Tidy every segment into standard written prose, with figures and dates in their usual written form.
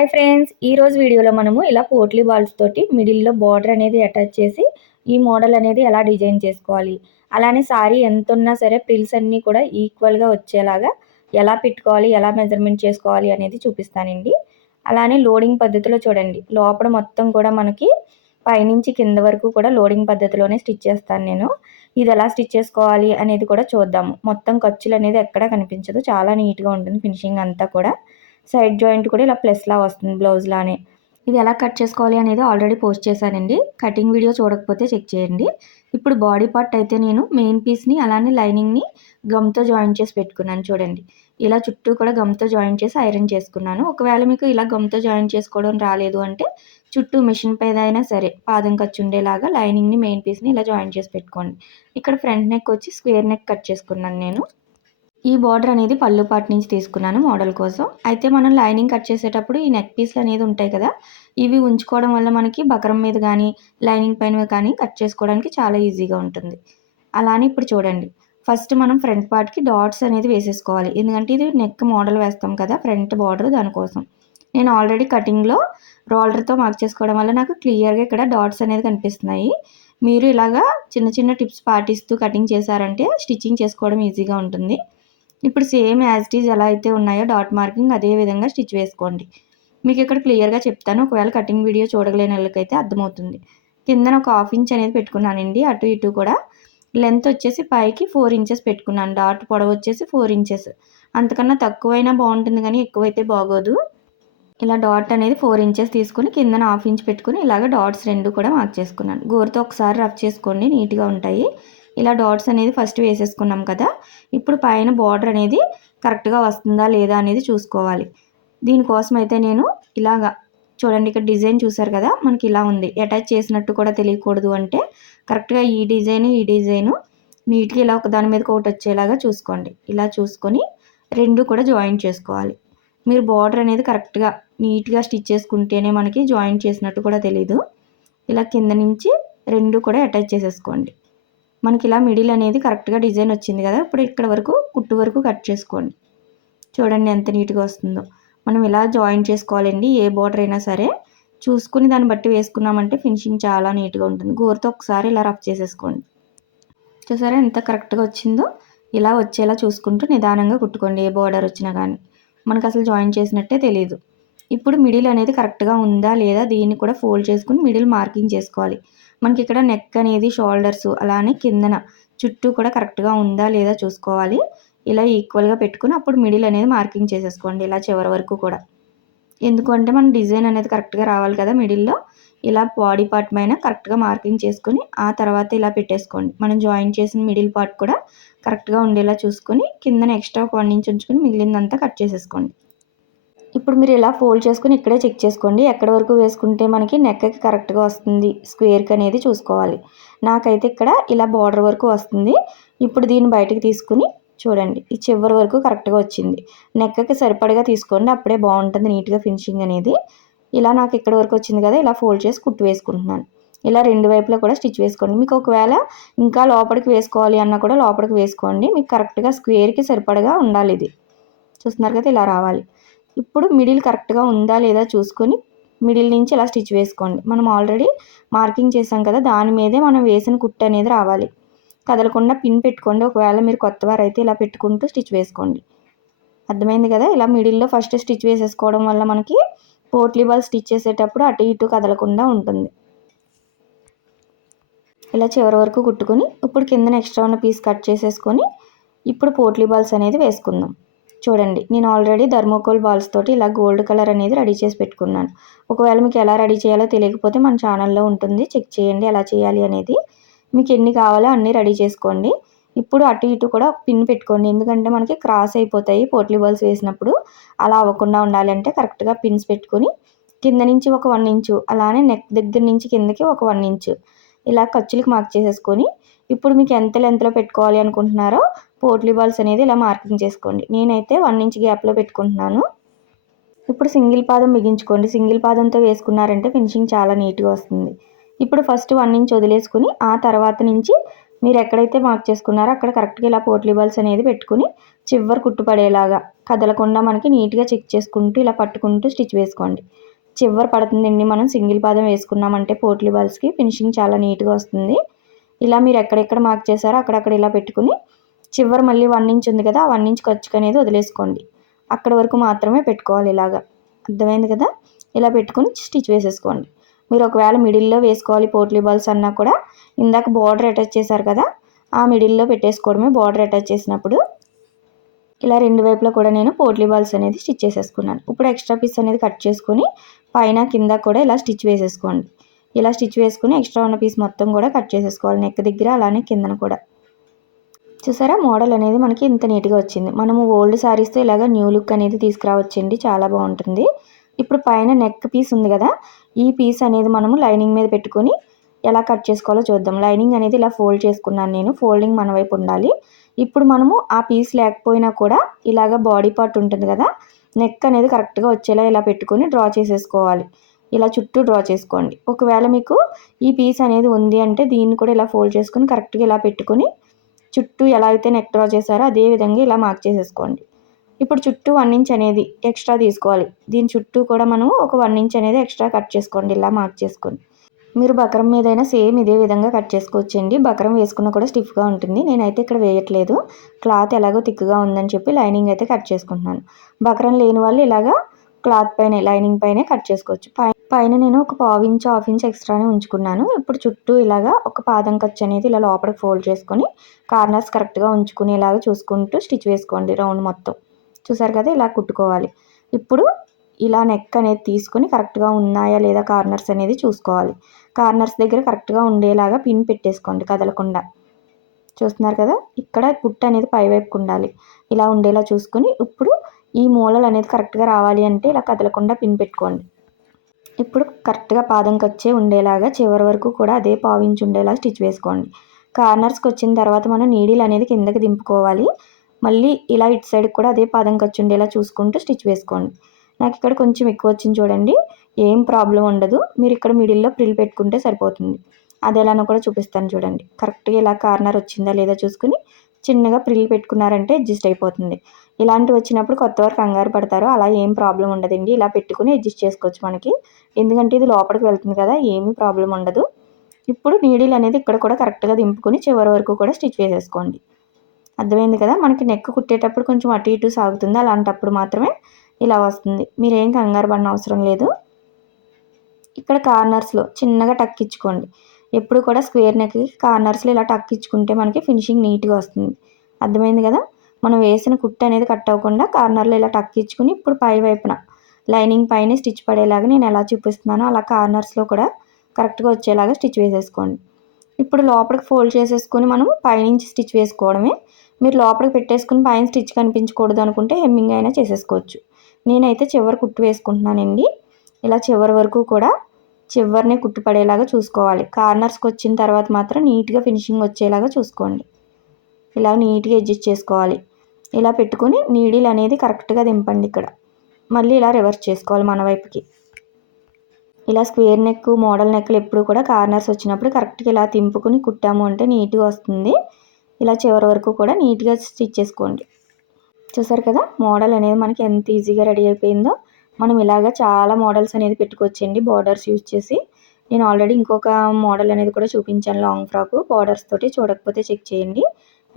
Hi friends, ఈ రోజు వీడియోలో మనము ఇలా పోట్లీ బాల్స్ తోటి మిడిల్లో బార్డర్ అనేది అటాచ్ చేసి ఈ మోడల్ అనేది ఎలా డిజైన్ చేసుకోవాలి, అలానే సారీ ఎంత ఉన్నా సరే ప్రిల్స్ అన్నీ కూడా ఈక్వల్గా వచ్చేలాగా ఎలా పెట్టుకోవాలి, ఎలా మెజర్మెంట్ చేసుకోవాలి అనేది చూపిస్తానండి. అలానే లోడింగ్ పద్ధతిలో చూడండి, లోపల మొత్తం కూడా మనకి పైనుంచి కింద వరకు కూడా లోడింగ్ పద్ధతిలోనే స్టిచ్ చేస్తాను నేను. ఇది ఎలా స్టిచ్ చేసుకోవాలి అనేది కూడా చూద్దాము. మొత్తం ఖర్చులు అనేది ఎక్కడా కనిపించదు, చాలా నీట్గా ఉంటుంది ఫినిషింగ్ అంతా కూడా. సైడ్ జాయింట్ కూడా ఇలా ప్లస్లా వస్తుంది బ్లౌజ్ లానే. ఇది ఎలా కట్ చేసుకోవాలి అనేది ఆల్రెడీ పోస్ట్ చేశానండి, కటింగ్ వీడియో చూడకపోతే చెక్ చేయండి. ఇప్పుడు బాడీ పార్ట్ అయితే నేను మెయిన్ పీస్ని అలానే లైనింగ్ని గమ్తో జాయిన్ చేసి పెట్టుకున్నాను చూడండి. ఇలా చుట్టూ కూడా గమ్తో జాయిన్ చేసి ఐరన్ చేసుకున్నాను. ఒకవేళ మీకు ఇలా గమ్తో జాయిన్ చేసుకోవడం రాలేదు అంటే చుట్టూ మిషన్ పైన అయినా సరే పాదం ఖర్చు ఉండేలాగా లైనింగ్ని మెయిన్ పీస్ని ఇలా జాయిన్ చేసి పెట్టుకోండి. ఇక్కడ ఫ్రంట్ నెక్ వచ్చి స్క్వేర్ నెక్ కట్ చేసుకున్నాను నేను. ఈ బార్డర్ అనేది పళ్ళు పార్ట్ నుంచి తీసుకున్నాను మోడల్ కోసం. అయితే మనం లైనింగ్ కట్ చేసేటప్పుడు ఈ నెక్ పీస్లు అనేది ఉంటాయి కదా, ఇవి ఉంచుకోవడం వల్ల మనకి బకరం మీద కానీ లైనింగ్ పైన కానీ కట్ చేసుకోవడానికి చాలా ఈజీగా ఉంటుంది. అలానే ఇప్పుడు చూడండి, ఫస్ట్ మనం ఫ్రంట్ పార్ట్కి డాట్స్ అనేది వేసేసుకోవాలి. ఎందుకంటే ఇది నెక్ మోడల్ వేస్తాం కదా ఫ్రంట్ బార్డర్, దానికోసం. నేను ఆల్రెడీ కటింగ్లో రోలర్తో మార్క్ చేసుకోవడం వల్ల నాకు క్లియర్గా ఇక్కడ డాట్స్ అనేది కనిపిస్తున్నాయి. మీరు ఇలాగా చిన్న చిన్న టిప్స్ పాటిస్తూ కటింగ్ చేశారంటే స్టిచ్చింగ్ చేసుకోవడం ఈజీగా ఉంటుంది. ఇప్పుడు సేమ్ యాజ్ ఇట్ ఈజ్ ఎలా అయితే ఉన్నాయో డాట్ మార్కింగ్ అదే విధంగా స్టిచ్ వేసుకోండి. మీకు ఇక్కడ క్లియర్గా చెప్తాను, ఒకవేళ కటింగ్ వీడియో చూడలేని వాళ్ళకైతే అర్థమవుతుంది. కిందన ఒక 1/2 ఇంచ్ అనేది పెట్టుకున్నానండి, అటు ఇటు కూడా. లెంత్ వచ్చేసి పైకి 4 ఇంచెస్ పెట్టుకున్నాను, డాట్ పొడవు వచ్చేసి 4 ఇంచెస్. అంతకన్నా తక్కువైనా బాగుంటుంది కానీ ఎక్కువైతే బాగోదు. ఇలా డాట్ అనేది 4 ఇంచెస్ తీసుకుని కిందన 1/2 ఇంచ్ పెట్టుకుని ఇలాగ డాట్స్ రెండు కూడా మార్క్ చేసుకున్నాను. గోరుతో ఒకసారి రఫ్ చేసుకోండి, నీట్గా ఉంటాయి. ఇలా డాట్స్ అనేది ఫస్ట్ వేసేసుకున్నాం కదా, ఇప్పుడు పైన బార్డర్ అనేది కరెక్ట్గా వస్తుందా లేదా అనేది చూసుకోవాలి. దీనికోసం అయితే నేను ఇలాగా చూడండి, ఇక్కడ డిజైన్ చూసారు కదా, మనకి ఇలా ఉంది. అటాచ్ చేసినట్టు కూడా తెలియకూడదు అంటే కరెక్ట్గా ఈ డిజైను నీట్గా ఇలా ఒక దాని మీదకి ఒకటి వచ్చేలాగా చూసుకోండి. ఇలా చూసుకొని రెండు కూడా జాయింట్ చేసుకోవాలి. మీరు బార్డర్ అనేది కరెక్ట్గా నీట్గా స్టిచ్ చేసుకుంటేనే మనకి జాయింట్ చేసినట్టు కూడా తెలీదు. ఇలా కింద నుంచి రెండు కూడా అటాచ్ చేసేసుకోండి. మనకి ఇలా మిడిల్ అనేది కరెక్ట్గా డిజైన్ వచ్చింది కదా, ఇప్పుడు ఇక్కడ వరకు కుట్టు వరకు కట్ చేసుకోండి. చూడండి ఎంత నీట్గా వస్తుందో. మనం ఇలా జాయిన్ చేసుకోవాలండి, ఏ బార్డర్ అయినా సరే చూసుకుని దాన్ని బట్టి వేసుకున్నామంటే ఫినిషింగ్ చాలా నీట్గా ఉంటుంది. గోరుతో ఒకసారి ఇలా రఫ్ చేసేసుకోండి. చూసారా ఎంత కరెక్ట్గా వచ్చిందో. ఇలా వచ్చేలా చూసుకుంటూ నిదానంగా కుట్టుకోండి, ఏ బార్డర్ వచ్చినా కానీ మనకు అసలు జాయిన్ చేసినట్టే తెలియదు. ఇప్పుడు మిడిల్ అనేది కరెక్ట్గా ఉందా లేదా దీన్ని కూడా ఫోల్డ్ చేసుకుని మిడిల్ మార్కింగ్ చేసుకోవాలి. మనకి ఇక్కడ నెక్ అనేది షోల్డర్స్ అలానే కిందన చుట్టూ కూడా కరెక్ట్గా ఉందా లేదా చూసుకోవాలి. ఇలా ఈక్వల్గా పెట్టుకుని అప్పుడు మిడిల్ అనేది మార్కింగ్ చేసేసుకోండి, ఇలా చివరి వరకు కూడా. ఎందుకంటే మన డిజైన్ అనేది కరెక్ట్గా రావాలి కదా మిడిల్లో. ఇలా బాడీ పార్ట్ పైన కరెక్ట్గా మార్కింగ్ చేసుకుని ఆ తర్వాత ఇలా పెట్టేసుకోండి. మనం జాయిన్ చేసిన మిడిల్ పార్ట్ కూడా కరెక్ట్గా ఉండేలా చూసుకొని కిందన ఎక్స్ట్రా 1 ఇంచ్ ఉంచుకొని మిగిలిందంతా కట్ చేసేసుకోండి. ఇప్పుడు మీరు ఇలా ఫోల్డ్ చేసుకుని ఇక్కడే చెక్ చేసుకోండి, ఎక్కడి వరకు వేసుకుంటే మనకి నెక్కి కరెక్ట్గా వస్తుంది స్క్వేర్కి అనేది చూసుకోవాలి. నాకైతే ఇక్కడ ఇలా బార్డర్ వరకు వస్తుంది. ఇప్పుడు దీన్ని బయటకు తీసుకుని చూడండి, ఈ చివరి వరకు కరెక్ట్గా వచ్చింది. నెక్కి సరిపడగా తీసుకోండి, అప్పుడే బాగుంటుంది నీట్గా ఫినిషింగ్ అనేది. ఇలా నాకు ఇక్కడ వరకు వచ్చింది కదా, ఇలా ఫోల్డ్ చేసి కుట్టు వేసుకుంటున్నాను. ఇలా రెండు వైపులా కూడా స్టిచ్ వేసుకోండి. మీకు ఒకవేళ ఇంకా లోపలికి వేసుకోవాలి అన్నా కూడా లోపలికి వేసుకోండి, మీకు కరెక్ట్గా స్క్వేర్కి సరిపడగా ఉండాలి. ఇది చూస్తున్నారు కదా, ఇలా రావాలి. ఇప్పుడు మిడిల్ కరెక్ట్గా ఉందా లేదా చూసుకొని మిడిల్ నుంచి ఇలా స్టిచ్ వేసుకోండి. మనం ఆల్రెడీ మార్కింగ్ చేసాం కదా, దాని మీదే మనం వేసిన కుట్టు అనేది రావాలి. కదలకుండా పిన్ పెట్టుకోండి. ఒకవేళ మీరు కొత్తవారు అయితే ఇలా పెట్టుకుంటూ స్టిచ్ వేసుకోండి. అర్థమైంది కదా. ఇలా మిడిల్లో ఫస్ట్ స్టిచ్ వేసేసుకోవడం వల్ల మనకి పోట్లీ బాల్ స్టిచ్ చేసేటప్పుడు అటు ఇటు కదలకుండా ఉంటుంది. ఇలా చివరి వరకు కుట్టుకొని ఇప్పుడు కిందన ఎక్స్ట్రా ఉన్న పీస్ కట్ చేసేసుకొని ఇప్పుడు పోట్లీ బాల్స్ అనేది వేసుకుందాం. చూడండి, నేను ఆల్రెడీ థర్మోకోల్ బాల్స్ తోటి ఇలా గోల్డ్ కలర్ అనేది రెడీ చేసి పెట్టుకున్నాను. ఒకవేళ మీకు ఎలా రెడీ చేయాలో తెలియకపోతే మన ఛానల్లో ఉంటుంది, చెక్ చేయండి ఎలా చేయాలి అనేది. మీకు ఎన్ని కావాలో అన్నీ రెడీ చేసుకోండి. ఇప్పుడు అటు ఇటు కూడా పిన్ పెట్టుకోండి, ఎందుకంటే మనకి క్రాస్ అయిపోతాయి పోట్లీ బాల్స్ వేసినప్పుడు. అలా అవ్వకుండా ఉండాలంటే కరెక్ట్గా పిన్స్ పెట్టుకొని కింద నుంచి ఒక 1 ఇంచు అలానే నెక్ దగ్గర నుంచి కిందకి ఒక 1 ఇంచు ఇలా ఖర్చులకు మార్క్ చేసేసుకొని ఇప్పుడు మీకు ఎంత లెంత్లో పెట్టుకోవాలి అనుకుంటున్నారో పోట్లీ బాల్స్ అనేది ఇలా మార్కింగ్ చేసుకోండి. నేనైతే 1 ఇంచ్ గ్యాప్లో పెట్టుకుంటున్నాను. ఇప్పుడు సింగిల్ పాదం బిగించుకోండి. సింగిల్ పాదంతో వేసుకున్నారంటే ఫినిషింగ్ చాలా నీట్గా వస్తుంది. ఇప్పుడు ఫస్ట్ 1 ఇంచ్ వదిలేసుకుని ఆ తర్వాత నుంచి మీరు ఎక్కడైతే మార్క్ చేసుకున్నారో అక్కడ కరెక్ట్గా ఇలా పోట్లీ బాల్స్ అనేది పెట్టుకుని చివరి కుట్టు పడేలాగా కదలకుండా మనకి నీట్గా చెక్ చేసుకుంటూ ఇలా పట్టుకుంటూ స్టిచ్ వేసుకోండి. చివరి పడుతుందండి, మనం సింగిల్ పాదం వేసుకున్నామంటే పోట్లీ బాల్స్కి ఫినిషింగ్ చాలా నీట్గా వస్తుంది. ఇలా మీరు ఎక్కడెక్కడ మార్క్ చేశారో అక్కడక్కడ ఇలా పెట్టుకుని చివరి మళ్ళీ 1 ఇంచ్ ఉంది కదా, ఆ 1 ఇంచ్ ఖర్చుకు అనేది వదిలేసుకోండి. అక్కడ వరకు మాత్రమే పెట్టుకోవాలి. ఇలాగా అర్థమైంది కదా. ఇలా పెట్టుకుని స్టిచ్ వేసేసుకోండి. మీరు ఒకవేళ మిడిల్లో వేసుకోవాలి పోట్లీ బాల్స్ అన్నా కూడా ఇందాక బార్డర్ అటాచ్ చేశారు కదా, ఆ మిడిల్లో పెట్టేసుకోవడమే. బార్డర్ అటాచ్ చేసినప్పుడు ఇలా 2 వైపులా కూడా నేను పోట్లీ బాల్స్ అనేది స్టిచ్ చేసేసుకున్నాను. ఇప్పుడు ఎక్స్ట్రా పీస్ అనేది కట్ చేసుకుని పైన కింద కూడా ఇలా స్టిచ్ వేసేసుకోండి. ఇలా స్టిచ్ వేసుకుని ఎక్స్ట్రా ఉన్న పీస్ మొత్తం కూడా కట్ చేసేసుకోవాలి, నెక్ దగ్గర అలానే కిందన కూడా. చూసారా, మోడల్ అనేది మనకి ఇంత నీట్గా వచ్చింది. మనము ఓల్డ్ శారీస్తో ఇలాగ న్యూ లుక్ అనేది తీసుకురావచ్చండి, చాలా బాగుంటుంది. ఇప్పుడు పైన నెక్ పీస్ ఉంది కదా, ఈ పీస్ అనేది మనము లైనింగ్ మీద పెట్టుకొని ఎలా కట్ చేసుకోవాలో చూద్దాం. లైనింగ్ అనేది ఇలా ఫోల్డ్ చేసుకున్నాను నేను, ఫోల్డింగ్ మన వైపు ఉండాలి. ఇప్పుడు మనము ఆ పీస్ లేకపోయినా కూడా ఇలాగ బాడీ పార్ట్ ఉంటుంది కదా, నెక్ అనేది కరెక్ట్గా వచ్చేలా ఇలా పెట్టుకొని డ్రా చేసేసుకోవాలి. ఇలా చుట్టూ డ్రా చేసుకోండి. ఒకవేళ మీకు ఈ పీస్ అనేది ఉంది అంటే దీన్ని కూడా ఇలా ఫోల్డ్ చేసుకొని కరెక్ట్గా ఇలా పెట్టుకొని చుట్టూ ఎలా అయితే నెక్ డ్రా చేశారో అదే విధంగా ఇలా మార్క్ చేసేసుకోండి. ఇప్పుడు చుట్టూ 1 ఇంచ్ అనేది ఎక్స్ట్రా తీసుకోవాలి. దీని చుట్టూ కూడా మనం ఒక 1 ఇంచ్ అనేది ఎక్స్ట్రా కట్ చేసుకోండి, ఇలా మార్క్ చేసుకొని. మీరు బకరం మీదైనా సేమ్ ఇదే విధంగా కట్ చేసుకోవచ్చండి. బకరం వేసుకున్నా కూడా స్టిఫ్గా ఉంటుంది. నేనైతే ఇక్కడ వేయట్లేదు, క్లాత్ ఎలాగో థిక్గా ఉందని చెప్పి లైనింగ్ అయితే కట్ చేసుకుంటున్నాను. బకరం లేని వాళ్ళు ఇలాగా క్లాత్ పైన లైనింగ్ పైనే కట్ చేసుకోవచ్చు. పైన నేను ఒక 1/2 ఇంచ్ 1/2 ఇంచ్ ఎక్స్ట్రానే ఉంచుకున్నాను. ఇప్పుడు చుట్టూ ఇలాగా ఒక పాదం ఖర్చు అనేది ఇలా లోపలికి ఫోల్డ్ చేసుకొని కార్నర్స్ కరెక్ట్గా ఉంచుకునేలాగా చూసుకుంటూ స్టిచ్ వేసుకోండి. రౌండ్ మొత్తం చూసారు కదా, ఇలా కుట్టుకోవాలి. ఇప్పుడు ఇలా నెక్ అనేది తీసుకొని కరెక్ట్గా ఉన్నాయా లేదా కార్నర్స్ అనేది చూసుకోవాలి. కార్నర్స్ దగ్గర కరెక్ట్గా ఉండేలాగా పిన్ పెట్టేసుకోండి కదలకుండా. చూస్తున్నారు కదా, ఇక్కడ కుట్టు అనేది పైవైపుకు ఉండాలి, ఇలా ఉండేలా చూసుకొని ఇప్పుడు ఈ మూలలు అనేది కరెక్ట్గా రావాలి అంటే ఇలా కదలకుండా పిన్ పెట్టుకోండి. ఇప్పుడు కరెక్ట్గా పాదం ఖర్చే ఉండేలాగా చివరి వరకు కూడా అదే 1/2 ఇంచ్ ఉండేలా స్టిచ్ వేసుకోండి. కార్నర్స్కి వచ్చిన తర్వాత మనం నీడిల్ అనేది కిందకి దింపుకోవాలి. మళ్ళీ ఇలా ఇటు సైడ్ కూడా అదే పాదం ఖర్చు ఉండేలా చూసుకుంటూ స్టిచ్ వేసుకోండి. నాకు ఇక్కడ కొంచెం ఎక్కువ వచ్చింది చూడండి, ఏం ప్రాబ్లం ఉండదు. మీరు ఇక్కడ మిడిల్లో ప్రిల్ పెట్టుకుంటే సరిపోతుంది. అది ఎలానో కూడా చూపిస్తాను చూడండి. కరెక్ట్గా ఇలా కార్నర్ వచ్చిందా లేదా చూసుకుని చిన్నగా ప్రిల్ పెట్టుకున్నారంటే అడ్జస్ట్ అయిపోతుంది. ఇలాంటివి వచ్చినప్పుడు కొత్త వారు కంగారు పడతారు, అలా ఏం ప్రాబ్లం ఉండదండి. ఇలా పెట్టుకుని అడ్జస్ట్ చేసుకోవచ్చు మనకి, ఎందుకంటే ఇది లోపలికి వెళ్తుంది కదా, ఏమీ ప్రాబ్లం ఉండదు. ఇప్పుడు నీడిల్ అనేది ఇక్కడ కూడా కరెక్ట్గా దింపుకొని చివరి వరకు కూడా స్టిచ్ వేసేసుకోండి. అర్థమైంది కదా. మనకి నెక్ కుట్టేటప్పుడు కొంచెం అటు ఇటు సాగుతుంది, అలాంటప్పుడు మాత్రమే ఇలా వస్తుంది. మీరేం కంగారు పడిన అవసరం లేదు. ఇక్కడ కార్నర్స్లో చిన్నగా టక్ ఇచ్చుకోండి. ఎప్పుడు కూడా స్క్వేర్ నెక్కి కార్నర్స్లో ఇలా టక్ ఇచ్చుకుంటే మనకి ఫినిషింగ్ నీట్గా వస్తుంది. అర్థమైంది కదా. మనం వేసిన కుట్టు అనేది కట్ అవ్వకుండా కార్నర్లో ఇలా టక్ ఇచ్చుకుని ఇప్పుడు పై వైపున లైనింగ్ పైన స్టిచ్ పడేలాగా నేను ఎలా చూపిస్తున్నానో అలా కార్నర్స్లో కూడా కరెక్ట్గా వచ్చేలాగా స్టిచ్ వేసేసుకోండి. ఇప్పుడు లోపలికి ఫోల్డ్ చేసేసుకొని మనం పైనుంచి స్టిచ్ వేసుకోవడమే. మీరు లోపలికి పెట్టేసుకుని పైన స్టిచ్ కనిపించకూడదు అనుకుంటే హెమ్మింగ్ అయినా చేసేసుకోవచ్చు. నేనైతే చివరి కుట్టు వేసుకుంటున్నానండి. ఇలా చివరి వరకు కూడా చివరినే కుట్టు పడేలాగా చూసుకోవాలి. కార్నర్స్కి వచ్చిన తర్వాత మాత్రం నీట్గా ఫినిషింగ్ వచ్చేలాగా చూసుకోండి. ఇలా నీట్గా అడ్జస్ట్ చేసుకోవాలి. ఇలా పెట్టుకొని నీడిల్ అనేది కరెక్ట్గా దింపండి. ఇక్కడ మళ్ళీ ఇలా రివర్స్ చేసుకోవాలి మన వైపుకి. ఇలా స్క్వేర్ నెక్ మోడల్ నెక్లు ఎప్పుడు కూడా కార్నర్స్ వచ్చినప్పుడు కరెక్ట్గా ఇలా తింపుకుని కుట్టాము అంటే నీట్గా వస్తుంది. ఇలా చివరి వరకు కూడా నీట్గా స్టిచ్ చేసుకోండి. చూసారు కదా, మోడల్ అనేది మనకి ఎంత ఈజీగా రెడీ అయిపోయిందో. మనం ఇలాగ చాలా మోడల్స్ అనేది పెట్టుకోవచ్చండి బార్డర్స్ యూజ్ చేసి. నేను ఆల్రెడీ ఇంకొక మోడల్ అనేది కూడా చూపించాను, లాంగ్ ఫ్రాక్ బార్డర్స్ తోటి. చూడకపోతే చెక్ చేయండి.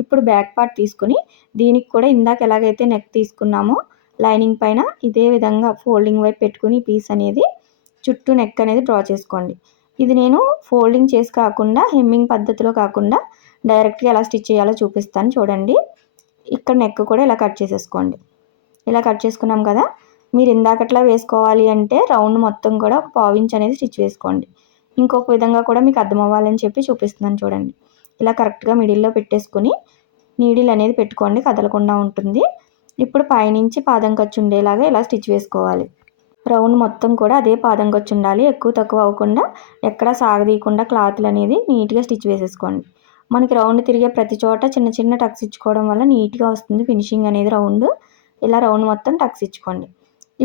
ఇప్పుడు బ్యాక్ పార్ట్ తీసుకుని దీనికి కూడా ఇందాక ఎలాగైతే నెక్ తీసుకున్నామో లైనింగ్ పైన ఇదే విధంగా ఫోల్డింగ్ వైపు పెట్టుకుని పీస్ అనేది చుట్టూ నెక్ అనేది డ్రా చేసుకోండి. ఇది నేను ఫోల్డింగ్ చేసి కాకుండా హెమ్మింగ్ పద్ధతిలో కాకుండా డైరెక్ట్గా ఎలా స్టిచ్ చేయాలో చూపిస్తాను చూడండి. ఇక్కడ నెక్ కూడా ఇలా కట్ చేసేసుకోండి. ఇలా కట్ చేసుకున్నాం కదా, మీరు ఇందాకట్లా వేసుకోవాలి అంటే రౌండ్ మొత్తం కూడా ఒక 1/2 ఇంచ్ అనేది స్టిచ్ వేసుకోండి. ఇంకొక విధంగా కూడా మీకు అర్థం అవ్వాలని చెప్పి చూపిస్తున్నాను చూడండి. ఇలా కరెక్ట్గా మిడిల్లో పెట్టేసుకుని నీడిల్ అనేది పెట్టుకోండి, కదలకుండా ఉంటుంది. ఇప్పుడు పైనుంచి పాదం ఖర్చు ఉండేలాగా ఇలా స్టిచ్ వేసుకోవాలి. రౌండ్ మొత్తం కూడా అదే పాదం ఖర్చు ఉండాలి, ఎక్కువ తక్కువ అవ్వకుండా ఎక్కడ సాగదీయకుండా క్లాత్లు అనేది నీట్గా స్టిచ్ వేసేసుకోండి. మనకి రౌండ్ తిరిగే ప్రతి చోట చిన్న చిన్న టక్స్ ఇచ్చుకోవడం వల్ల నీట్గా వస్తుంది ఫినిషింగ్ అనేది రౌండ్. ఇలా రౌండ్ మొత్తం టక్స్ ఇచ్చుకోండి.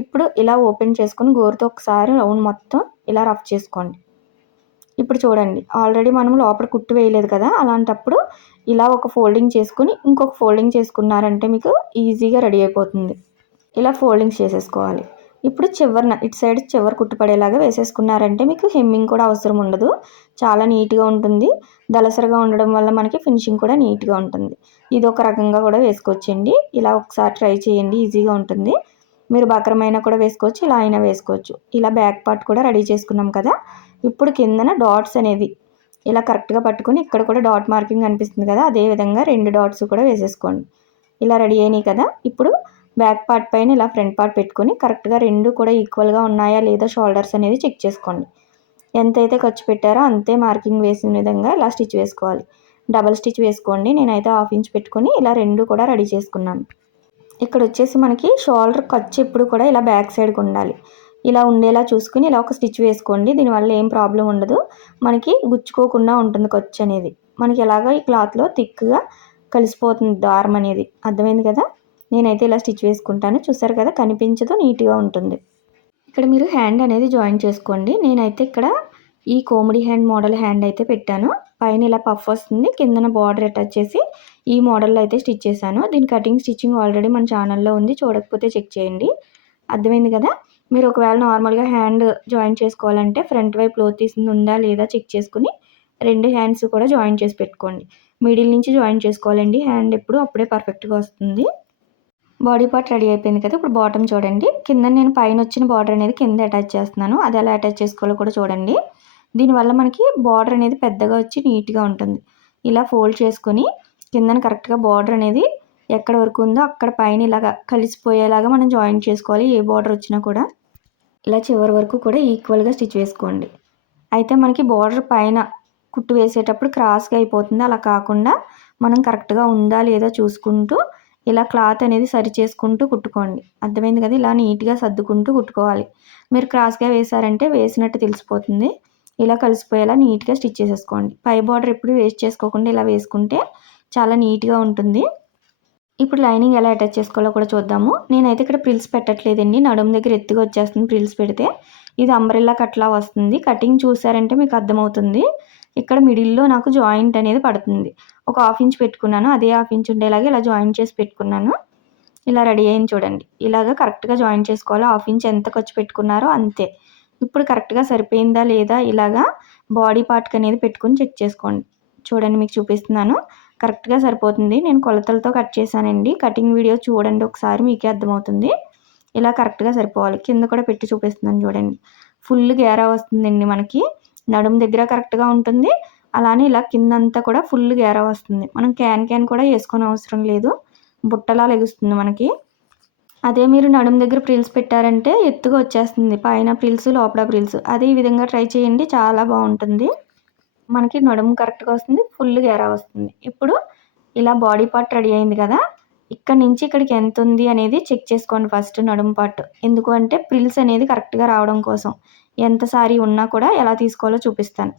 ఇప్పుడు ఇలా ఓపెన్ చేసుకుని గోరుతో ఒకసారి రౌండ్ మొత్తం ఇలా రఫ్ చేసుకోండి. ఇప్పుడు చూడండి ఆల్రెడీ మనం లోపల కుట్టు వేయలేదు కదా, అలాంటప్పుడు ఇలా ఒక ఫోల్డింగ్ చేసుకుని ఇంకొక ఫోల్డింగ్ చేసుకున్నారంటే మీకు ఈజీగా రెడీ అయిపోతుంది. ఇలా ఫోల్డింగ్స్ చేసేసుకోవాలి. ఇప్పుడు చివరన ఇటు సైడ్ చివర కుట్టుపడేలాగా వేసేసుకున్నారంటే మీకు హెమ్మింగ్ కూడా అవసరం ఉండదు. చాలా నీట్గా ఉంటుంది. దళసరిగా ఉండడం వల్ల మనకి ఫినిషింగ్ కూడా నీట్గా ఉంటుంది. ఇది ఒక రకంగా కూడా వేసుకోవచ్చండి. ఇలా ఒకసారి ట్రై చేయండి, ఈజీగా ఉంటుంది. మీరు బక్రమైనా కూడా వేసుకోవచ్చు, ఇలా అయినా వేసుకోవచ్చు. ఇలా బ్యాక్ పార్ట్ కూడా రెడీ చేసుకున్నాం కదా. ఇప్పుడు కిందన డాట్స్ అనేది ఇలా కరెక్ట్గా పట్టుకొని ఇక్కడ కూడా డాట్ మార్కింగ్ కనిపిస్తుంది కదా, అదేవిధంగా 2 డాట్స్ కూడా వేసేసుకోండి. ఇలా రెడీ అయినాయి కదా. ఇప్పుడు బ్యాక్ పార్ట్ పైన ఇలా ఫ్రంట్ పార్ట్ పెట్టుకొని కరెక్ట్గా 2 కూడా ఈక్వల్గా ఉన్నాయా లేదా షోల్డర్స్ అనేది చెక్ చేసుకోండి. ఎంతైతే ఖర్చు పెట్టారో అంతే మార్కింగ్ వేసిన విధంగా ఇలా స్టిచ్ వేసుకోవాలి. డబల్ స్టిచ్ వేసుకోండి. నేనైతే 1/2 ఇంచ్ పెట్టుకొని ఇలా 2 కూడా రెడీ చేసుకున్నాను. ఇక్కడ వచ్చేసి మనకి షోల్డర్ ఖర్చు ఎప్పుడు కూడా ఇలా బ్యాక్ సైడ్కి ఉండాలి. ఇలా ఉండేలా చూసుకుని ఇలా ఒక స్టిచ్ వేసుకోండి. దీనివల్ల ఏం ప్రాబ్లం ఉండదు. మనకి గుచ్చుకోకుండా ఉంటుంది ఖర్చు అనేది. మనకి ఎలాగో ఈ క్లాత్లో థిక్గా కలిసిపోతుంది దారం అనేది. అర్థమైంది కదా. నేనైతే ఇలా స్టిచ్ వేసుకుంటాను. చూసారు కదా, కనిపించదు, నీట్గా ఉంటుంది. ఇక్కడ మీరు హ్యాండ్ అనేది జాయిన్ చేసుకోండి. నేనైతే ఇక్కడ ఈ కోమిడీ హ్యాండ్ మోడల్ హ్యాండ్ అయితే పెట్టాను. పైన ఇలా పఫ్ వస్తుంది, కిందన బార్డర్ అటాచ్ చేసి ఈ మోడల్లో అయితే స్టిచ్ చేశాను. దీని కటింగ్ స్టిచ్చింగ్ ఆల్రెడీ మన ఛానల్లో ఉంది, చూడకపోతే చెక్ చేయండి. అర్థమైంది కదా. మీరు ఒకవేళ నార్మల్గా హ్యాండ్ జాయిన్ చేసుకోవాలంటే ఫ్రంట్ వైపు లోతు తీసింది ఉందా లేదా చెక్ చేసుకుని 2 హ్యాండ్స్ కూడా జాయిన్ చేసి పెట్టుకోండి. మిడిల్ నుంచి జాయిన్ చేసుకోవాలండి హ్యాండ్ ఎప్పుడు, అప్పుడే పర్ఫెక్ట్గా వస్తుంది. బాడీ పార్ట్ రెడీ అయిపోయింది కదా. ఇప్పుడు బాటమ్ చూడండి. కింద నేను పైన వచ్చిన బార్డర్ అనేది కింద అటాచ్ చేస్తున్నాను. అది ఎలా అటాచ్ చేసుకోవాలో కూడా చూడండి. దీనివల్ల మనకి బార్డర్ అనేది పెద్దగా వచ్చి నీట్గా ఉంటుంది. ఇలా ఫోల్డ్ చేసుకొని కిందన కరెక్ట్గా బార్డర్ అనేది ఎక్కడ వరకు ఉందో అక్కడ పైన ఇలాగా కలిసిపోయేలాగా మనం జాయిన్ చేసుకోవాలి. ఏ బార్డర్ వచ్చినా కూడా ఇలా చివరి వరకు కూడా ఈక్వల్గా స్టిచ్ వేసుకోండి. అయితే మనకి బార్డర్ పైన కుట్టు వేసేటప్పుడు క్రాస్గా అయిపోతుంది. అలా కాకుండా మనం కరెక్ట్గా ఉందా లేదా చూసుకుంటూ ఇలా క్లాత్ అనేది సరి చేసుకుంటూ కుట్టుకోండి. అర్థమైంది కదా. ఇలా నీట్గా సర్దుకుంటూ కుట్టుకోవాలి. మీరు క్రాస్గా వేసారంటే వేసినట్టు తెలిసిపోతుంది. ఇలా కలిసిపోయేలా నీట్గా స్టిచ్ చేసేసుకోండి. పై బార్డర్ ఎప్పుడు వేస్ట్ చేసుకోకుండా ఇలా వేసుకుంటే చాలా నీట్గా ఉంటుంది. ఇప్పుడు లైనింగ్ ఎలా అటాచ్ చేసుకోవాలో కూడా చూద్దాము. నేనైతే ఇక్కడ ప్రిల్స్ పెట్టట్లేదండి. నడుము దగ్గర ఎత్తుగా వచ్చేస్తుంది ప్రిల్స్ పెడితే. ఇది అంబ్రెల్లా కట్లా వస్తుంది. కటింగ్ చూసారంటే మీకు అర్థమవుతుంది. ఇక్కడ మిడిల్లో నాకు జాయింట్ అనేది పడుతుంది. ఒక 1/2 ఇంచ్ పెట్టుకున్నాను. అదే 1/2 ఇంచ్ ఉండేలాగా ఇలా జాయిన్ చేసి పెట్టుకున్నాను. ఇలా రెడీ అయింది చూడండి. ఇలాగ కరెక్ట్గా జాయిన్ చేసుకోవాలి. 1/2 ఇంచ్ ఎంత ఖర్చు పెట్టుకున్నారో అంతే. ఇప్పుడు కరెక్ట్గా సరిపోయిందా లేదా ఇలాగా బాడీ పార్ట్కి అనేది పెట్టుకుని చెక్ చేసుకోండి. చూడండి, మీకు చూపిస్తున్నాను. కరెక్ట్గా సరిపోతుంది. నేను కొలతలతో కట్ చేశానండి. కటింగ్ వీడియో చూడండి ఒకసారి, మీకే అర్థమవుతుంది. ఇలా కరెక్ట్గా సరిపోవాలి. కింద కూడా పెట్టి చూపిస్తున్నాను చూడండి. ఫుల్ గేరా వస్తుందండి మనకి. నడుము దగ్గర కరెక్ట్గా ఉంటుంది. అలానే ఇలా కిందంతా కూడా ఫుల్ గేరా వస్తుంది. మనం క్యాన్ కూడా వేసుకొని అవసరం లేదు. బుట్టలా లెగుస్తుంది మనకి. అదే మీరు నడుము దగ్గర ప్రిల్స్ పెట్టారంటే ఎత్తుగా వచ్చేస్తుంది. పైన ప్రిల్స్, లోపల ప్రిల్స్. అదే ఈ విధంగా ట్రై చేయండి, చాలా బాగుంటుంది. మనకి నడుము కరెక్ట్గా వస్తుంది, ఫుల్ గేరా వస్తుంది. ఇప్పుడు ఇలా బాడీ పార్ట్ రెడీ అయింది కదా. ఇక్కడ నుంచి ఇక్కడికి ఎంత ఉంది అనేది చెక్ చేసుకోండి ఫస్ట్ నడుము పార్ట్. ఎందుకు అంటే ప్రిల్స్ అనేది కరెక్ట్గా రావడం కోసం. ఎంత సారీ ఉన్నా కూడా ఎలా తీసుకోవాలో చూపిస్తాను.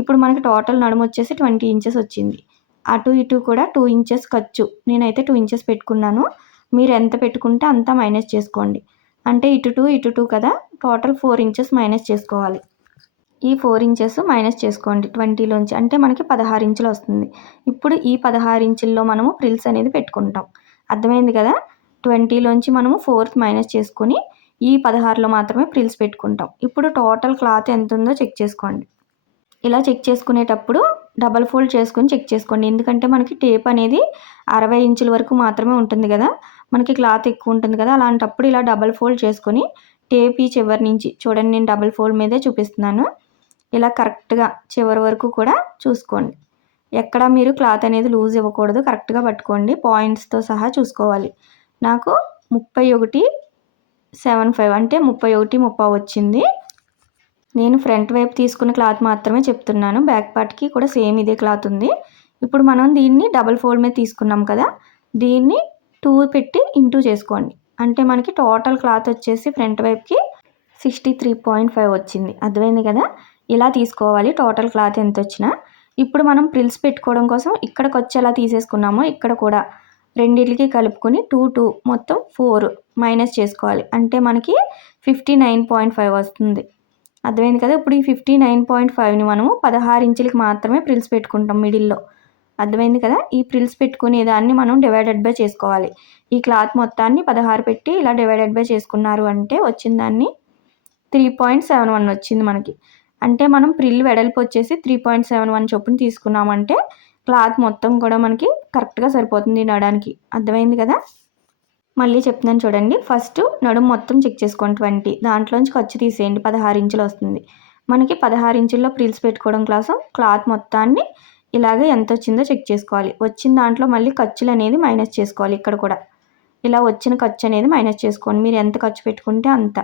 ఇప్పుడు మనకి టోటల్ నడుము వచ్చేసి 20 ఇంచెస్ వచ్చింది. అటు ఇటు కూడా 2 ఇంచెస్ ఖర్చు. నేనైతే 2 ఇంచెస్ పెట్టుకున్నాను. మీరు ఎంత పెట్టుకుంటే అంత మైనస్ చేసుకోండి. అంటే ఇటు 2 కదా, టోటల్ 4 ఇంచెస్ మైనస్ చేసుకోవాలి. ఈ 4 ఇంచెస్ మైనస్ చేసుకోండి 20లోంచి. అంటే మనకి 16 ఇంచులు వస్తుంది. ఇప్పుడు ఈ 16 ఇంచుల్లో మనము ప్రిల్స్ అనేది పెట్టుకుంటాం. అర్థమైంది కదా. 20లోంచి మనము 4 మైనస్ చేసుకొని ఈ 16లో మాత్రమే ప్రిల్స్ పెట్టుకుంటాం. ఇప్పుడు టోటల్ క్లాత్ ఎంత ఉందో చెక్ చేసుకోండి. ఇలా చెక్ చేసుకునేటప్పుడు డబల్ ఫోల్డ్ చేసుకొని చెక్ చేసుకోండి. ఎందుకంటే మనకి టేప్ అనేది 60 ఇంచుల వరకు మాత్రమే ఉంటుంది కదా, మనకి క్లాత్ ఎక్కువ ఉంటుంది కదా. అలాంటప్పుడు ఇలా డబల్ ఫోల్డ్ చేసుకొని టేప్ ఈ చివరి నుంచి చూడండి, నేను డబల్ ఫోల్డ్ మీదే చూపిస్తున్నాను. ఇలా కరెక్ట్గా చివరి వరకు కూడా చూసుకోండి. ఎక్కడ మీరు క్లాత్ అనేది లూజ్ ఇవ్వకూడదు. కరెక్ట్గా పట్టుకోండి. పాయింట్స్తో సహా చూసుకోవాలి. నాకు 31.75 అంటే 31.30 వచ్చింది. నేను ఫ్రంట్ వైపు తీసుకున్న క్లాత్ మాత్రమే చెప్తున్నాను. బ్యాక్ పార్ట్కి కూడా సేమ్ ఇదే క్లాత్ ఉంది. ఇప్పుడు మనం దీన్ని డబల్ ఫోల్డ్ మీద తీసుకున్నాం కదా, దీన్ని 2 పెట్టి ఇంటూ చేసుకోండి. అంటే మనకి టోటల్ క్లాత్ వచ్చేసి ఫ్రంట్ వైపుకి 63.5 వచ్చింది. అర్థమైంది కదా. ఇలా తీసుకోవాలి టోటల్ క్లాత్ ఎంత వచ్చినా. ఇప్పుడు మనం ప్రిల్స్ పెట్టుకోవడం కోసం ఇక్కడికి వచ్చి ఎలా తీసేసుకున్నామో ఇక్కడ కూడా రెండింటికి కలుపుకొని 2 మొత్తం 4 మైనస్ చేసుకోవాలి. అంటే మనకి 59.5 వస్తుంది. అర్థమైంది కదా. ఇప్పుడు ఈ 59.5ని మనము 16 ఇంచులకి మాత్రమే ప్రిల్స్ పెట్టుకుంటాం మిడిల్లో. అర్థమైంది కదా. ఈ ప్రిల్స్ పెట్టుకునే దాన్ని మనం డివైడెడ్ బై చేసుకోవాలి. ఈ క్లాత్ మొత్తాన్ని 16 పెట్టి ఇలా డివైడెడ్ బై చేసుకున్నారు అంటే వచ్చిన దాన్ని 3.71 వచ్చింది మనకి. అంటే మనం ప్రిల్ వెడల్పు వచ్చేసి 3.71 చొప్పున తీసుకున్నామంటే క్లాత్ మొత్తం కూడా మనకి కరెక్ట్గా సరిపోతుంది నడడానికి. అర్థమైంది కదా. మళ్ళీ చెప్తున్నాను చూడండి. ఫస్ట్ నడుము మొత్తం చెక్ చేసుకోండి 20, దాంట్లోంచి ఖర్చు తీసేయండి, 16 ఇంచులు వస్తుంది మనకి. 16 ఇంచుల్లో ప్రిల్స్ పెట్టుకోవడం కోసం క్లాత్ మొత్తాన్ని ఇలాగే ఎంత వచ్చిందో చెక్ చేసుకోవాలి. వచ్చిన దాంట్లో మళ్ళీ ఖర్చులు అనేది మైనస్ చేసుకోవాలి. ఇక్కడ కూడా ఇలా వచ్చిన ఖర్చు అనేది మైనస్ చేసుకోండి. మీరు ఎంత ఖర్చు పెట్టుకుంటే అంత.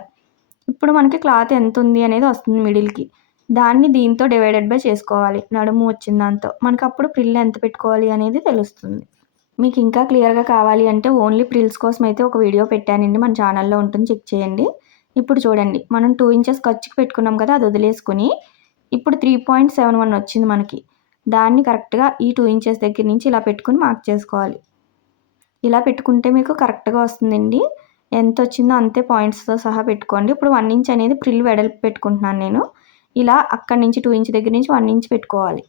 ఇప్పుడు మనకి క్లాత్ ఎంత ఉంది అనేది వస్తుంది మిడిల్కి, దాన్ని దీంతో డివైడెడ్ బై చేసుకోవాలి నడుము వచ్చిన దాంతో. మనకు అప్పుడు ప్రిల్ ఎంత పెట్టుకోవాలి అనేది తెలుస్తుంది. మీకు ఇంకా క్లియర్గా కావాలి అంటే ఓన్లీ ప్రిల్స్ కోసం అయితే ఒక వీడియో పెట్టానండి, మన ఛానల్లో ఉంటుంది, చెక్ చేయండి. ఇప్పుడు చూడండి, మనం 2 ఇంచెస్ ఖర్చుకి పెట్టుకున్నాం కదా, అది వదిలేసుకుని ఇప్పుడు 3.71 వచ్చింది మనకి. దాన్ని కరెక్ట్గా ఈ 2 ఇంచెస్ దగ్గర నుంచి ఇలా పెట్టుకుని మార్క్ చేసుకోవాలి. ఇలా పెట్టుకుంటే మీకు కరెక్ట్గా వస్తుందండి. ఎంత వచ్చిందో అంతే పాయింట్స్తో సహా పెట్టుకోండి. ఇప్పుడు 1 ఇంచ్ అనేది ప్రిల్ వెడల్పు పెట్టుకుంటున్నాను నేను. ఇలా అక్కడి నుంచి 2 ఇంచ్ దగ్గర నుంచి 1 ఇంచ్ పెట్టుకోవాలి.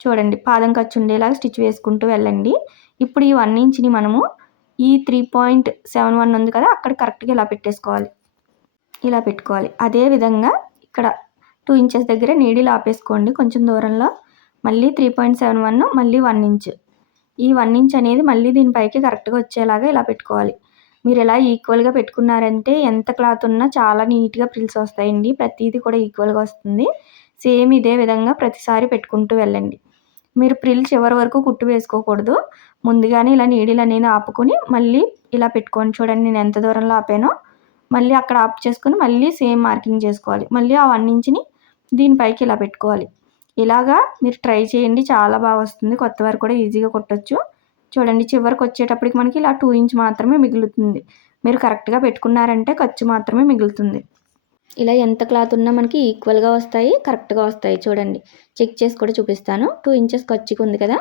చూడండి, పాదం ఖర్చు ఉండేలాగా స్టిచ్ వేసుకుంటూ వెళ్ళండి. ఇప్పుడు ఈ 1 ఇంచ్ని మనము ఈ 3.71 ఉంది కదా, అక్కడ కరెక్ట్గా ఇలా పెట్టేసుకోవాలి. ఇలా పెట్టుకోవాలి. అదేవిధంగా ఇక్కడ 2 ఇంచెస్ దగ్గర నీడిల్ ఆపేసుకోండి కొంచెం దూరంలో. మళ్ళీ 3.71, మళ్ళీ 1 ఇంచ్. ఈ 1 ఇంచ్ అనేది మళ్ళీ దీనిపైకి కరెక్ట్గా వచ్చేలాగా ఇలా పెట్టుకోవాలి. మీరు ఇలా ఈక్వల్గా పెట్టుకున్నారంటే ఎంత క్లాత్ ఉన్నా చాలా నీట్గా ప్రిల్స్ వస్తాయండి. ప్రతిదీ కూడా ఈక్వల్గా వస్తుంది. సేమ్ ఇదే విధంగా ప్రతిసారి పెట్టుకుంటూ వెళ్ళండి. మీరు ప్రిల్ చివరి వరకు కుట్టు వేసుకోకూడదు. ముందుగానే ఇలా నీడిల్ అనేది ఆపుకొని మళ్ళీ ఇలా పెట్టుకోండి. చూడండి, నేను ఎంత దూరంలో ఆపానో మళ్ళీ అక్కడ ఆప్ చేసుకుని మళ్ళీ సేమ్ మార్కింగ్ చేసుకోవాలి. మళ్ళీ ఆ 1 ఇంచ్ని దీనిపైకి ఇలా పెట్టుకోవాలి. ఇలాగా మీరు ట్రై చేయండి, చాలా బాగా వస్తుంది. కొత్త వారు కూడా ఈజీగా కుట్టచ్చు. చూడండి, చివరికి వచ్చేటప్పటికి మనకి ఇలా 2 ఇంచ్ మాత్రమే మిగులుతుంది. మీరు కరెక్ట్గా పెట్టుకున్నారంటే ఖర్చు మాత్రమే మిగులుతుంది. ఇలా ఎంత క్లాత్ ఉన్నా మనకి ఈక్వల్గా వస్తాయి, కరెక్ట్గా వస్తాయి. చూడండి, చెక్ చేసి కూడా చూపిస్తాను. 2 ఇంచెస్ ఖర్చుకు ఉంది కదా,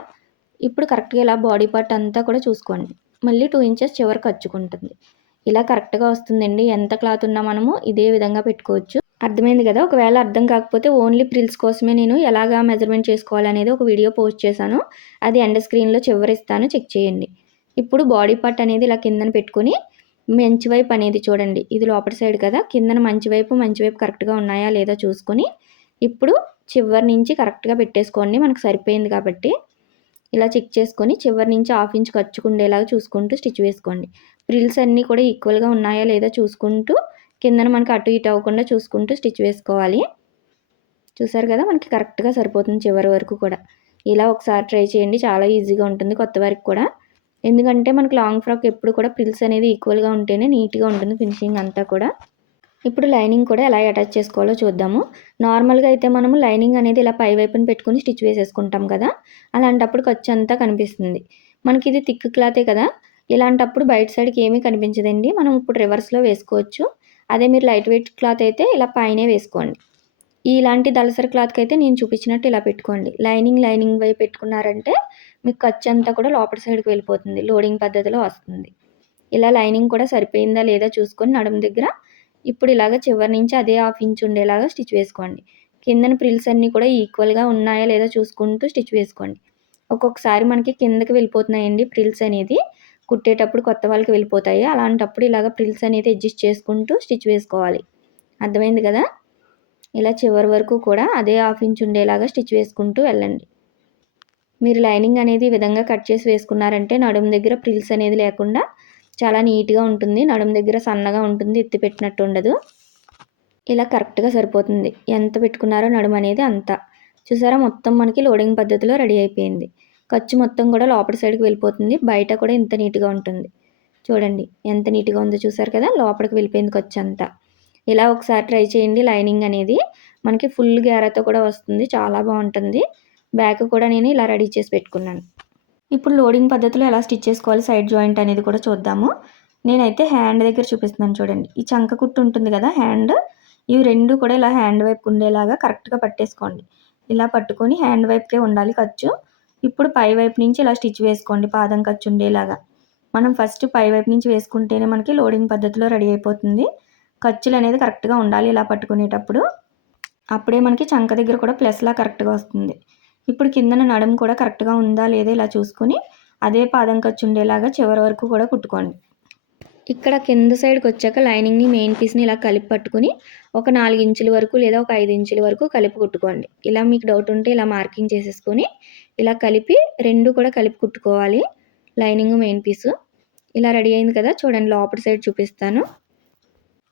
ఇప్పుడు కరెక్ట్గా ఇలా బాడీ పార్ట్ అంతా కూడా చూసుకోండి. మళ్ళీ 2 ఇంచెస్ చివరికి ఖర్చుకుంటుంది. ఇలా కరెక్ట్గా వస్తుందండి. ఎంత క్లాత్ ఉన్నా మనము ఇదే విధంగా పెట్టుకోవచ్చు. అర్థమైంది కదా. ఒకవేళ అర్థం కాకపోతే ఓన్లీ ప్రిల్స్ కోసమే నేను ఎలాగా మెజర్మెంట్ చేసుకోవాలనేది ఒక వీడియో పోస్ట్ చేశాను, అది ఎండ్ స్క్రీన్లో చివరిస్తాను, చెక్ చేయండి. ఇప్పుడు బాడీ పార్ట్ అనేది ఇలా కిందన పెట్టుకొని మంచి వైపు అనేది చూడండి, ఇది లోపల సైడ్ కదా, కిందన మంచి వైపు కరెక్ట్గా ఉన్నాయా లేదా చూసుకొని ఇప్పుడు చివరి నుంచి కరెక్ట్గా పెట్టేసుకోండి. మనకు సరిపోయింది కాబట్టి ఇలా చెక్ చేసుకొని చివరి నుంచి 1/2 ఇంచ్ ఖర్చుకుండేలాగా చూసుకుంటూ స్టిచ్ వేసుకోండి. ప్రిల్స్ అన్నీ కూడా ఈక్వల్గా ఉన్నాయా లేదా చూసుకుంటూ కిందన మనకి అటు ఇటు అవ్వకుండా చూసుకుంటూ స్టిచ్ వేసుకోవాలి. చూసారు కదా, మనకి కరెక్ట్గా సరిపోతుంది చివరి వరకు కూడా. ఇలా ఒకసారి ట్రై చేయండి, చాలా ఈజీగా ఉంటుంది కొత్త వారికి కూడా. ఎందుకంటే మనకి లాంగ్ ఫ్రాక్ ఎప్పుడు కూడా ప్రిల్స్ అనేది ఈక్వల్గా ఉంటేనే నీట్గా ఉంటుంది ఫినిషింగ్ అంతా కూడా. ఇప్పుడు లైనింగ్ కూడా ఎలా అటాచ్ చేసుకోవాలో చూద్దాము. నార్మల్గా అయితే మనము లైనింగ్ అనేది ఇలా పై వైపున పెట్టుకుని స్టిచ్ వేసేసుకుంటాం కదా, అలాంటప్పుడు ఖర్చు అంతా కనిపిస్తుంది. మనకి ఇది థిక్ క్లాతే కదా, ఇలాంటప్పుడు బయట సైడ్కి ఏమీ కనిపించదండి. మనం ఇప్పుడు రివర్స్లో వేసుకోవచ్చు. అదే మీరు లైట్ వెయిట్ క్లాత్ అయితే ఇలా పైనే వేసుకోండి. ఇలాంటి దళసరి క్లాత్కి అయితే నేను చూపించినట్టు ఇలా పెట్టుకోండి. లైనింగ్ వైపు పెట్టుకున్నారంటే మీకు ఖర్చు అంతా కూడా లోపల సైడ్కి వెళ్ళిపోతుంది, లోడింగ్ పద్ధతిలో వస్తుంది. ఇలా లైనింగ్ కూడా సరిపోయిందా లేదా చూసుకొని నడుము దగ్గర ఇప్పుడు ఇలాగ చివరి నుంచి అదే 1/2 ఇంచ్ ఉండేలాగా స్టిచ్ వేసుకోండి. కిందన ప్రిల్స్ అన్నీ కూడా ఈక్వల్గా ఉన్నాయా లేదా చూసుకుంటూ స్టిచ్ వేసుకోండి. ఒక్కొక్కసారి మనకి కిందకి వెళ్ళిపోతున్నాయండి ప్రిల్స్ అనేది, కుట్టేటప్పుడు కొత్త వాళ్ళకి వెళ్ళిపోతాయి. అలాంటప్పుడు ఇలాగ ప్రిల్స్ అనేది అడ్జస్ట్ చేసుకుంటూ స్టిచ్ వేసుకోవాలి. అర్థమైంది కదా. ఇలా చివరి వరకు కూడా అదే 1/2 ఇంచ్ ఉండేలాగా స్టిచ్ వేసుకుంటూ వెళ్ళండి. మీరు లైనింగ్ అనేది ఈ విధంగా కట్ చేసి వేసుకున్నారంటే నడుము దగ్గర ప్రిల్స్ అనేది లేకుండా చాలా నీట్గా ఉంటుంది. నడుము దగ్గర సన్నగా ఉంటుంది, ఎత్తి పెట్టినట్టు ఉండదు. ఇలా కరెక్ట్గా సరిపోతుంది. ఎంత పెట్టుకున్నారో నడుము అనేది అంతా. చూసారా, మొత్తం మనకి లోడింగ్ పద్ధతిలో రెడీ అయిపోయింది. ఖర్చు మొత్తం కూడా లోపల సైడ్కి వెళ్ళిపోతుంది. బయట కూడా ఇంత నీట్గా ఉంటుంది. చూడండి ఎంత నీట్గా ఉందో, చూసారు కదా, లోపలికి వెళ్ళిపోయింది ఖర్చు అంతా. ఇలా ఒకసారి ట్రై చేయండి. లైనింగ్ అనేది మనకి ఫుల్ గేరాతో కూడా వస్తుంది, చాలా బాగుంటుంది. బ్యాక్ కూడా నేను ఇలా రెడీ చేసి పెట్టుకున్నాను. ఇప్పుడు లోడింగ్ పద్ధతిలో ఎలా స్టిచ్ చేసుకోవాలి సైడ్ జాయింట్ అనేది కూడా చూద్దాము. నేనైతే హ్యాండ్ దగ్గర చూపిస్తున్నాను చూడండి. ఈ చంక కుట్టు ఉంటుంది కదా హ్యాండ్, ఇవి రెండు కూడా ఇలా హ్యాండ్ వైపు ఉండేలాగా కరెక్ట్గా పట్టేసుకోండి. ఇలా పట్టుకొని హ్యాండ్ వైపుకే ఉండాలి ఖర్చు. ఇప్పుడు పై వైపు నుంచి ఇలా స్టిచ్ వేసుకోండి, పాదం ఖర్చు ఉండేలాగా. మనం ఫస్ట్ పై వైపు నుంచి వేసుకుంటేనే మనకి లోడింగ్ పద్ధతిలో రెడీ అయిపోతుంది. ఖర్చులు అనేది కరెక్ట్గా ఉండాలి ఇలా పట్టుకునేటప్పుడు. అప్పుడే మనకి చంక దగ్గర కూడా ప్లస్లా కరెక్ట్గా వస్తుంది. ఇప్పుడు కిందన నడుము కూడా కరెక్ట్గా ఉందా లేదా ఇలా చూసుకొని అదే పాదం ఖర్చు ఉండేలాగా చివరి వరకు కూడా కుట్టుకోండి. ఇక్కడ కింద సైడ్కి వచ్చాక లైనింగ్ని మెయిన్ పీస్ని ఇలా కలిపి పట్టుకుని ఒక 4 ఇంచుల వరకు లేదా ఒక 5 ఇంచుల వరకు కలిపి కుట్టుకోండి. ఇలా మీకు డౌట్ ఉంటే ఇలా మార్కింగ్ చేసేసుకొని ఇలా కలిపి రెండు కూడా కలిపి కుట్టుకోవాలి. లైనింగ్ మెయిన్ పీసు ఇలా రెడీ అయింది కదా, చూడండి లోపల సైడ్ చూపిస్తాను.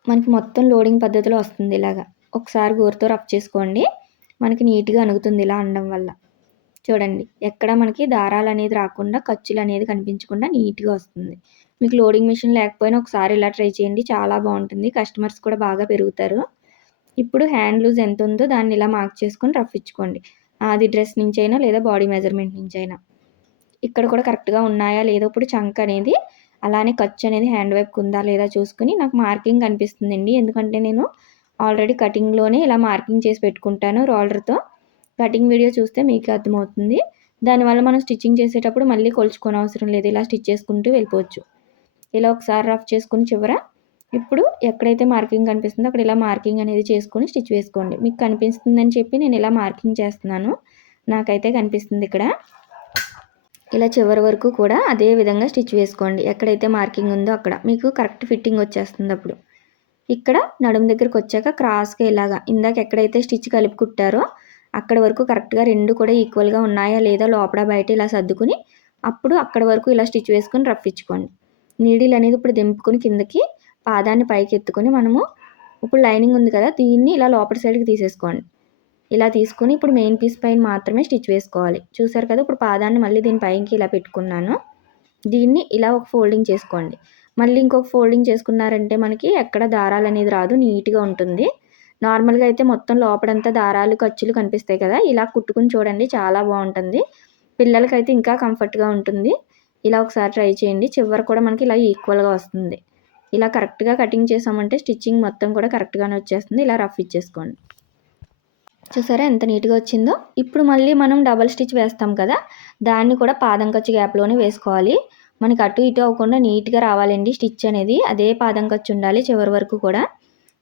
మనకి మొత్తం లోడింగ్ పద్ధతిలో వస్తుంది. ఇలాగా ఒకసారి గోరుతో రఫ్ చేసుకోండి, మనకి నీట్గా అణుగుతుంది ఇలా అనడం వల్ల. చూడండి ఎక్కడ మనకి దారాలు అనేది రాకుండా ఖర్చులు అనేది కనిపించకుండా నీట్గా వస్తుంది. మీకు లోడింగ్ మిషన్ లేకపోయినా ఒకసారి ఇలా ట్రై చేయండి, చాలా బాగుంటుంది. కస్టమర్స్ కూడా బాగా పెరుగుతారు. ఇప్పుడు హ్యాండ్ లూజ్ ఎంత ఉందో దాన్ని ఇలా మార్క్ చేసుకొని రఫ్ ఇచ్చుకోండి. అది డ్రెస్ నుంచి అయినా లేదా బాడీ మెజర్మెంట్ నుంచి అయినా. ఇక్కడ కూడా కరెక్ట్గా ఉన్నాయా లేదా, ఇప్పుడు చంక్ అనేది అలానే ఖర్చు అనేది హ్యాండ్ వైపుకి ఉందా లేదా చూసుకుని నాకు మార్కింగ్ కనిపిస్తుందండి. ఎందుకంటే నేను ఆల్రెడీ కటింగ్లోనే ఇలా మార్కింగ్ చేసి పెట్టుకుంటాను రోలర్తో. కటింగ్ వీడియో చూస్తే మీకు అర్థమవుతుంది. దానివల్ల మనం స్టిచ్చింగ్ చేసేటప్పుడు మళ్ళీ కొలుచుకోని అవసరం లేదు, ఇలా స్టిచ్ చేసుకుంటూ వెళ్ళిపోవచ్చు. ఇలా ఒకసారి రఫ్ చేసుకుని చివర ఇప్పుడు ఎక్కడైతే మార్కింగ్ కనిపిస్తుందో అక్కడ ఇలా మార్కింగ్ అనేది చేసుకొని స్టిచ్ వేసుకోండి. మీకు కనిపిస్తుందని చెప్పి నేను ఇలా మార్కింగ్ చేస్తున్నాను, నాకైతే కనిపిస్తుంది ఇక్కడ. ఇలా చివరి వరకు కూడా అదే విధంగా స్టిచ్ వేసుకోండి. ఎక్కడైతే మార్కింగ్ ఉందో అక్కడ మీకు కరెక్ట్ ఫిట్టింగ్ వచ్చేస్తుంది. అప్పుడు ఇక్కడ నడుము దగ్గరికి వచ్చాక క్రాస్గా ఇలాగా ఇందాక ఎక్కడైతే స్టిచ్ కలిపి కుట్టారో అక్కడ వరకు కరెక్ట్గా రెండు కూడా ఈక్వల్గా ఉన్నాయా లేదా లోపల బయట ఇలా సర్దుకుని అప్పుడు అక్కడ వరకు ఇలా స్టిచ్ వేసుకొని రఫ్ ఇచ్చుకోండి. నీడిల్ అనేది ఇప్పుడు దింపుకొని కిందకి పాదాన్ని పైకి ఎత్తుకొని మనము ఇప్పుడు లైనింగ్ ఉంది కదా దీన్ని ఇలా లోపల సైడ్కి తీసేసుకోండి. ఇలా తీసుకొని ఇప్పుడు మెయిన్ పీస్ పైన మాత్రమే స్టిచ్ వేసుకోవాలి. చూసారు కదా, ఇప్పుడు పాదాన్ని మళ్ళీ దీని పైకి ఇలా పెట్టుకున్నాను. దీన్ని ఇలా ఒక ఫోల్డింగ్ చేసుకోండి. మళ్ళీ ఇంకొక ఫోల్డింగ్ చేసుకున్నారంటే మనకి ఎక్కడ దారాలు అనేది రాదు, నీట్గా ఉంటుంది. నార్మల్గా అయితే మొత్తం లోపలంతా దారాలు ఖర్చులు కనిపిస్తాయి కదా, ఇలా కుట్టుకుని చూడండి, చాలా బాగుంటుంది. పిల్లలకైతే ఇంకా కంఫర్ట్గా ఉంటుంది. ఇలా ఒకసారి ట్రై చేయండి. చివరి కూడా మనకి ఇలా ఈక్వల్గా వస్తుంది. ఇలా కరెక్ట్గా కటింగ్ చేసామంటే స్టిచ్చింగ్ మొత్తం కూడా కరెక్ట్గానే వచ్చేస్తుంది. ఇలా రఫ్ ఇచ్చేసుకోండి. చూసారా ఎంత నీట్గా వచ్చిందో. ఇప్పుడు మళ్ళీ మనం డబల్ స్టిచ్ వేస్తాం కదా, దాన్ని కూడా పాదం ఖర్చు గ్యాప్లోనే వేసుకోవాలి. మనకి అటు ఇటు అవ్వకుండా నీట్గా రావాలండి స్టిచ్ అనేది. అదే పాదం ఖర్చు ఉండాలి చివరి వరకు కూడా.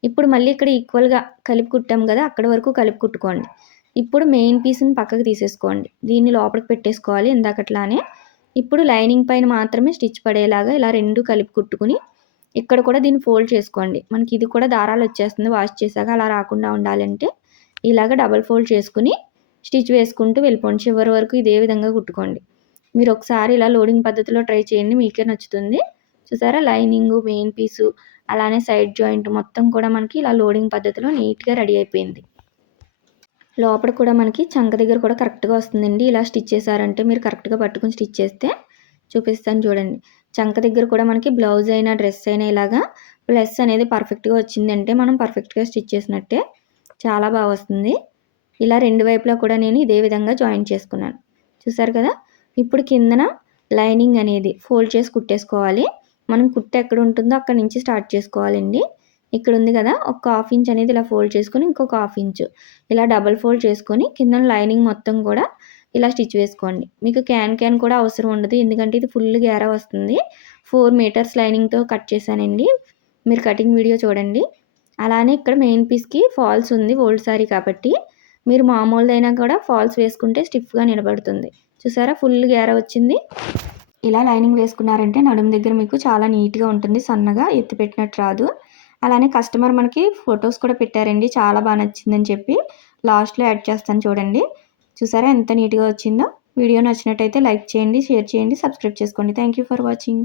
ఇప్పుడు మళ్ళీ ఇక్కడ ఈక్వల్గా కలిపి కుట్టాం కదా, అక్కడ వరకు కలిపి కుట్టుకోండి. ఇప్పుడు మెయిన్ పీస్ని పక్కకు తీసేసుకోండి, దీన్ని లోపలికి పెట్టేసుకోవాలి ఇందాకట్లానే. ఇప్పుడు లైనింగ్ పైన మాత్రమే స్టిచ్ పడేలాగా ఇలా రెండు కలిపి కుట్టుకుని ఇక్కడ కూడా దీన్ని ఫోల్డ్ చేసుకోండి. మనకి ఇది కూడా దారాలు వచ్చేస్తుంది వాష్ చేశాక, అలా రాకుండా ఉండాలంటే ఇలాగ డబల్ ఫోల్డ్ చేసుకుని స్టిచ్ వేసుకుంటూ వెళ్ళిపోండి. చివరి వరకు ఇదే విధంగా కుట్టుకోండి. మీరు ఒకసారి ఇలా లోడింగ్ పద్ధతిలో ట్రై చేయండి, మీకే నచ్చుతుంది. చూసారా లైనింగ్ మెయిన్ పీసు అలానే సైడ్ జాయింట్ మొత్తం కూడా మనకి ఇలా లోడింగ్ పద్ధతిలో నీట్గా రెడీ అయిపోయింది. లోపల కూడా మనకి చంక దగ్గర కూడా కరెక్ట్గా వస్తుందండి. ఇలా స్టిచ్ చేశారంటే మీరు కరెక్ట్గా పట్టుకుని స్టిచ్ చేస్తే చూపిస్తాను చూడండి. చంక దగ్గర కూడా మనకి బ్లౌజ్ అయినా డ్రెస్ అయినా ఇలాగా ప్లస్ అనేది పర్ఫెక్ట్గా వచ్చిందంటే మనం పర్ఫెక్ట్గా స్టిచ్ చేసినట్టే, చాలా బాగా వస్తుంది. ఇలా రెండు వైపులా కూడా నేను ఇదే విధంగా జాయిన్ చేసుకున్నాను. చూసారు కదా, ఇప్పుడు కిందన లైనింగ్ అనేది ఫోల్డ్ చేసి కుట్టేసుకోవాలి. మనం కుట్టు ఎక్కడ ఉంటుందో అక్కడ నుంచి స్టార్ట్ చేసుకోవాలండి. ఇక్కడ ఉంది కదా, ఒక 1/2 ఇంచ్ అనేది ఇలా ఫోల్డ్ చేసుకొని ఇంకొక 1/2 ఇంచు ఇలా డబల్ ఫోల్డ్ చేసుకొని కింద లైనింగ్ మొత్తం కూడా ఇలా స్టిచ్ వేసుకోండి. మీకు క్యాన్ కూడా అవసరం ఉండదు, ఎందుకంటే ఇది ఫుల్ గేరా వస్తుంది. 4 మీటర్స్ లైనింగ్తో కట్ చేశానండి, మీరు కటింగ్ వీడియో చూడండి. అలానే ఇక్కడ మెయిన్ పీస్కి ఫాల్స్ ఉంది, ఓల్డ్ సారీ కాబట్టి మీరు మామూలుదైనా కూడా ఫాల్స్ వేసుకుంటే స్టిఫ్గా నిలబడుతుంది. చూసారా ఫుల్ గేరా వచ్చింది. ఇలా లైనింగ్ వేసుకున్నారంటే నడుము దగ్గర మీకు చాలా నీట్గా ఉంటుంది, సన్నగా ఎత్తి పెట్టినట్టు రాదు. అలానే కస్టమర్ మనకి ఫొటోస్ కూడా పెట్టారండి, చాలా బాగా నచ్చిందని చెప్పి. లాస్ట్లో యాడ్ చేస్తాను చూడండి. చూసారా ఎంత నీట్గా వచ్చిందో. వీడియో నచ్చినట్టయితే లైక్ చేయండి, షేర్ చేయండి, సబ్స్క్రైబ్ చేసుకోండి. Thank you for watching.